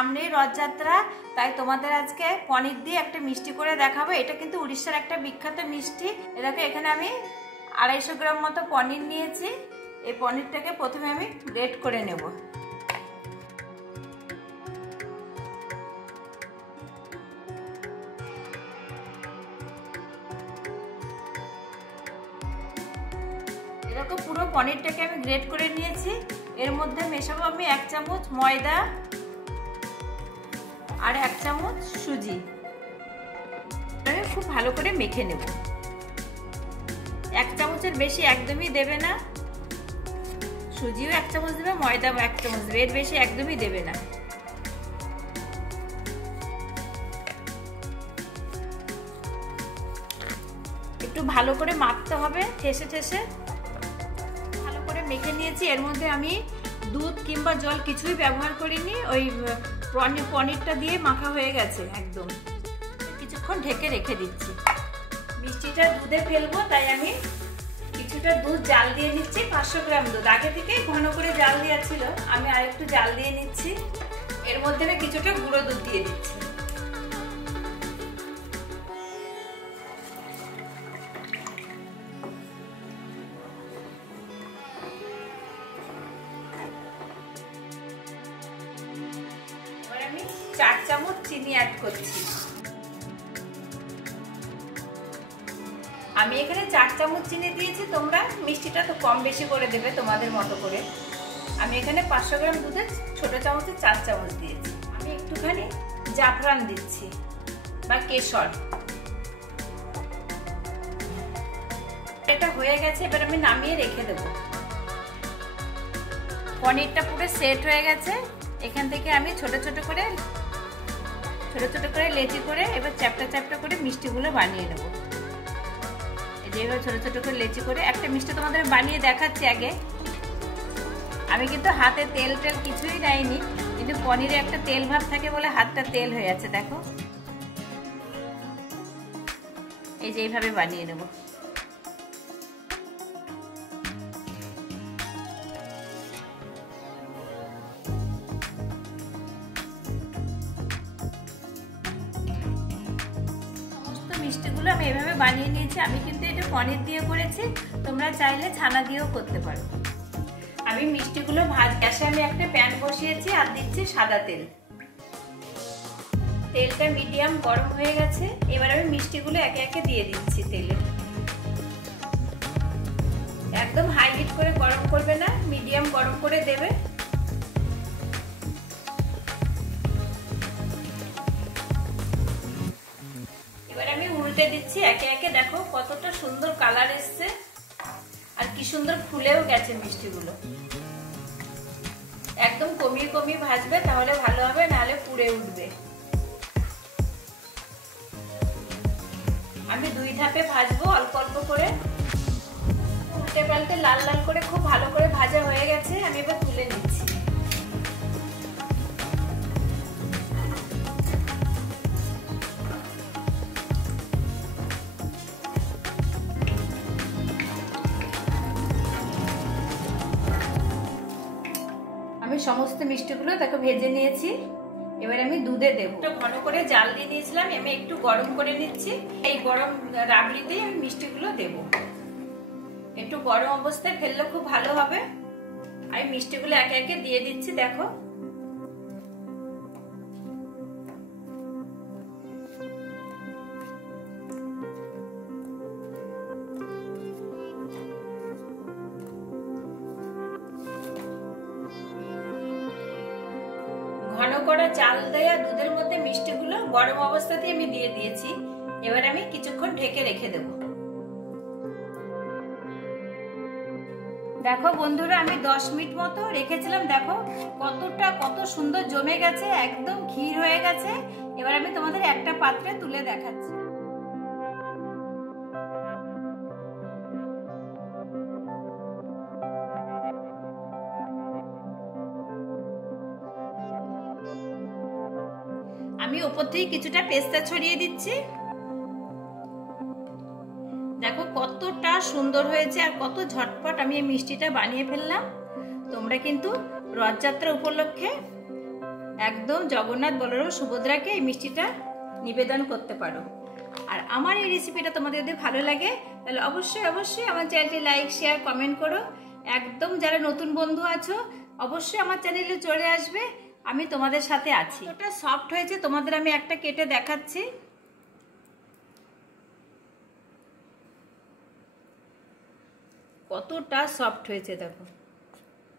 সামনেই রথযাত্রা, তাই তোমাদের আজকে পনির দিয়ে একটা মিষ্টি করে দেখাবো। এটা কিন্তু উড়িষ্যার একটা বিখ্যাত মিষ্টি। এটাকে এখানে আমি 250 গ্রাম মতো পনির নিয়েছি। এই পনিরটাকে প্রথমে আমি গ্রেট করে নেব। এরকম পুরো পনিরটাকে আমি গ্রেট করে নিয়েছি। এর মধ্যে মেশাবো আমি 1 চামচ ময়দা আর 1 চামচ সুজি। আমি খুব ভালো করে মেখে নেব। 1 চামচের বেশি একদমই দেবে না। সুজিও 1 চামচ দেবে, ময়দাও 1 চামচ দেবে, এর বেশি একদমই দেবে না। একটু ভালো করে মাখতে হবে, ঠেসে ঠেসে ভালো করে মেখে নিয়েছি। এর মধ্যে আমি দুধ কিংবা জল কিছুই ব্যবহার করিনি। ওই পনিরটা দিয়ে মাখা হয়ে গেছে একদম। কিছুক্ষণ ঢেকে রেখে দিচ্ছি। মিষ্টিটা দুধে ফেলবো, তাই আমি কিছুটা দুধ জাল দিয়ে নিচ্ছি। 500 গ্রাম দুধ, আগে থেকে ঘন করে জাল দেওয়া ছিল, আমি আরেকটু জাল দিয়ে নিচ্ছি। এর মধ্যে আমি কিছুটা গুঁড়ো দুধ দিয়ে দিচ্ছি। এবার আমি 4 চামচ চিনি অ্যাড করছি। আমি এখানে 4 চামচ চিনি দিয়েছি, তোমরা মিষ্টিটা তো কম বেশি করে দেবে তোমাদের মতো করে। আমি এখানে 500 গ্রাম দুধে ছোট চামচে 4 চামচ দিয়েছি। আমি একটুখানি জাফরান দিচ্ছি বা কেশর। এটা হয়ে গেছে, এবার আমি নামিয়ে রেখে দেব। পনিরটা পুরো সেট হয়ে গেছে। এখান থেকে আমি ছোট ছোট করে লেচি করে এবার চ্যাপটা চ্যাপটা করে মিষ্টিগুলো বানিয়ে নেব। যেভাবে ছোট ছোট করে লেচি করে একটা মিষ্টি তোমাদের বানিয়ে দেখাচ্ছি। আগে আমি কিন্তু হাতে তেল টেল কিছুই দেয়নি, কিন্তু পনিরে একটা তেল ভাব থাকে বলে হাতটা তেল হয়ে যাচ্ছে। দেখো, এই যে এইভাবে বানিয়ে নেব। মিষ্টিগুলো আমি এভাবে বানিয়ে নিয়েছি। আমি কিন্তু এটা পনির দিয়ে করেছি, তোমরা চাইলে ছানা দিয়েও করতে পারো। আমি মিষ্টিগুলো গ্যাসে আমি একটা প্যান বসিয়েছি আর দিচ্ছি সাদা তেল। তেলটা মিডিয়াম গরম হয়ে গেছে। এবার আমি মিষ্টিগুলো একে একে দিয়ে দিচ্ছি তেলে। একদম হাই হিট করে গরম করবে না, মিডিয়াম গরম করে দেবে। উল্টে দিচ্ছি একে একে। দেখো কতটা সুন্দর কালার এসছে আর কি সুন্দর ফুলেও গেছে মিষ্টিগুলো। একদম কমিয়ে কমিয়ে ভাজবে, তাহলে ভালো হবে, নাহলে পুড়ে উঠবে। আমি 2 ধাপে ভাজবো, অল্প অল্প করে। উল্টে পাল্টে লাল লাল করে খুব ভালো করে ভাজা হয়ে গেছে। আমি এবার তুলে নিচ্ছি। আমি সমস্ত মিষ্টিগুলো দেখো ভেজে নিয়েছি। এবার আমি দুধে দেবো। ঘন করে জাল দিয়ে দিয়েছিলাম, আমি একটু গরম করে নিচ্ছি। এই গরম রাবড়ি দিয়ে আমি মিষ্টিগুলো দেব। একটু গরম অবস্থায় ফেললে খুব ভালো হবে। আমি মিষ্টিগুলো একে একে দিয়ে দিচ্ছি। দেখো ঘন করা চাল দেয়া দুধের মধ্যে মিষ্টিগুলো গরম অবস্থাতেই আমি দিয়ে দিয়েছি। এবার আমি কিছুক্ষণ ঢেকে রেখে দেব। দেখো বন্ধুরা, আমি 10 মিনিট মতো রেখেছিলাম। দেখো কত সুন্দর জমে গেছে, একদম ক্ষীর হয়ে গেছে। এবার আমি তোমাদের একটা পাত্রে তুলে দেখাচ্ছি। আমি উপর থেকে কিছুটা পেস্তা ছড়িয়ে দিচ্ছি। দেখো কতটা সুন্দর হয়েছে আর কত ঝটপট আমি এই মিষ্টিটা বানিয়ে ফেললাম। তোমরা কিন্তু রথযাত্রা উপলক্ষে একদম জগন্নাথ, বলরাম, সুভদ্রাকে এই মিষ্টিটা নিবেদন করতে পারো। আর আমার এই রেসিপিটা তোমাদের যদি ভালো লাগে তাহলে অবশ্যই অবশ্যই আমার চ্যানেলটি লাইক, শেয়ার, কমেন্ট করো। একদম যারা নতুন বন্ধু আছো অবশ্যই আমার চ্যানেলে চলে আসবে, আমি তোমাদের সাথে আছি। ওটা সফট হয়েছে তোমাদের আমি একটা কেটে দেখাচ্ছি। কতটা সফট হয়েছে দেখো।